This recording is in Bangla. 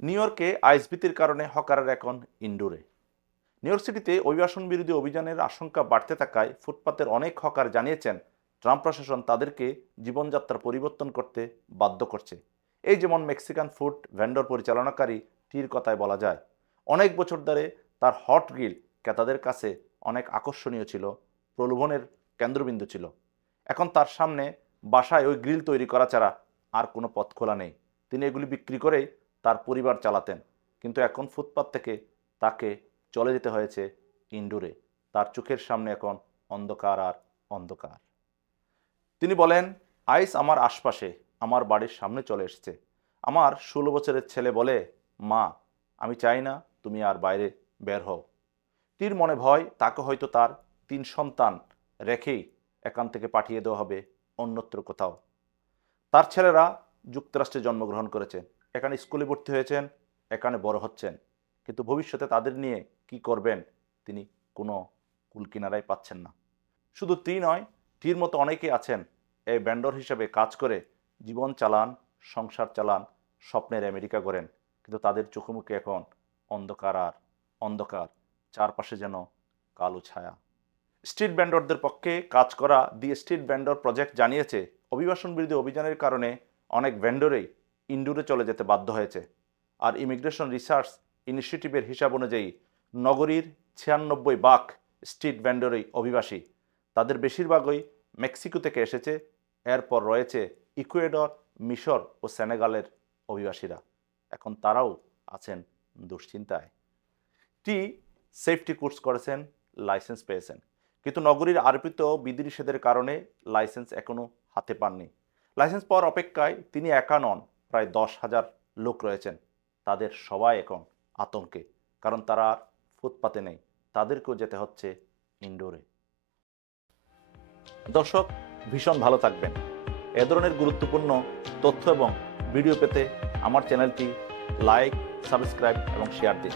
নিউ ইয়র্কে আইস ভীতির কারণে হকাররা এখন ইনডোরে। নিউ ইয়র্ক সিটিতে অভিবাসন বিরোধী অভিযানের আশঙ্কা বাড়তে থাকায় ফুটপাতের অনেক হকার জানিয়েছেন ট্রাম্প প্রশাসন তাদেরকে জীবনযাত্রা পরিবর্তন করতে বাধ্য করছে। এই যেমন মেক্সিকান ফুড ভেন্ডর পরিচালনাকারী টির কথায় বলা যায়, অনেক বছর ধরে তার হট গ্রিল ক্রেতাদের কাছে অনেক আকর্ষণীয় ছিল, প্রলোভনের কেন্দ্রবিন্দু ছিল। এখন তার সামনে বাসায় ওই গ্রিল তৈরি করা ছাড়া আর কোনো পথ খোলা নেই। তিনি এগুলি বিক্রি করেই তার পরিবার চালাতেন, কিন্তু এখন ফুটপাত থেকে তাকে চলে যেতে হয়েছে ইনডোরে। তার চোখের সামনে এখন অন্ধকার আর অন্ধকার। তিনি বলেন, আইস আমার আশপাশে, আমার বাড়ির সামনে চলে এসেছে। আমার 16 বছরের ছেলে বলে, মা, আমি চাই না তুমি আর বাইরে বের হও। তীর মনে ভয় তাকে হয়তো তার 3 সন্তান রেখেই এখান থেকে পাঠিয়ে দেওয়া হবে অন্যত্র কোথাও। তার ছেলেরা যুক্তরাষ্ট্রে জন্মগ্রহণ করেছেন, এখানে স্কুলে ভর্তি হয়েছেন, এখানে বড় হচ্ছেন, কিন্তু ভবিষ্যতে তাদের নিয়ে কি করবেন তিনি কোনো কুলকিনারাই পাচ্ছেন না। শুধু টি নয়, টির মতো অনেকেই আছেন এই ভেন্ডর হিসেবে কাজ করে জীবন চালান, সংসার চালান, স্বপ্নের আমেরিকা গড়েন, কিন্তু তাদের চোখে মুখে এখন অন্ধকার আর অন্ধকার, চারপাশে যেন কালো ছায়া। স্ট্রিট ভেন্ডরদের পক্ষে কাজ করা দি স্ট্রিট ভেন্ডর প্রজেক্ট জানিয়েছে, অভিবাসন বিরোধী অভিযানের কারণে অনেক ভেন্ডরেই ইনডোরে চলে যেতে বাধ্য হয়েছে। আর ইমিগ্রেশন রিসার্চ ইনিশিয়েটিভের হিসাব অনুযায়ী নগরীর 96 ভাগ স্ট্রিট ভেন্ডরই অভিবাসী। তাদের বেশিরভাগই মেক্সিকো থেকে এসেছে। এরপর রয়েছে ইকুয়েডর, মিশর ও সেনেগালের অভিবাসীরা। এখন তারাও আছেন দুশ্চিন্তায়। টি সেফটি কোর্স করেছেন, লাইসেন্স পেয়েছেন, কিন্তু নগরীর আরোপিত বিধিনিষেধের কারণে লাইসেন্স এখনও হাতে পাননি। লাইসেন্স পাওয়ার অপেক্ষায় তিনি একা নন, প্রায় 10,000 লোক রয়েছেন। তাদের সবাই এখন আতঙ্কে, কারণ তারা আর ফুটপাতে নেই, তাদেরকেও যেতে হচ্ছে ইনডোরে। দর্শক, ভীষণ ভালো থাকবেন। এ ধরনের গুরুত্বপূর্ণ তথ্য এবং ভিডিও পেতে আমার চ্যানেলটি লাইক, সাবস্ক্রাইব এবং শেয়ার দিন।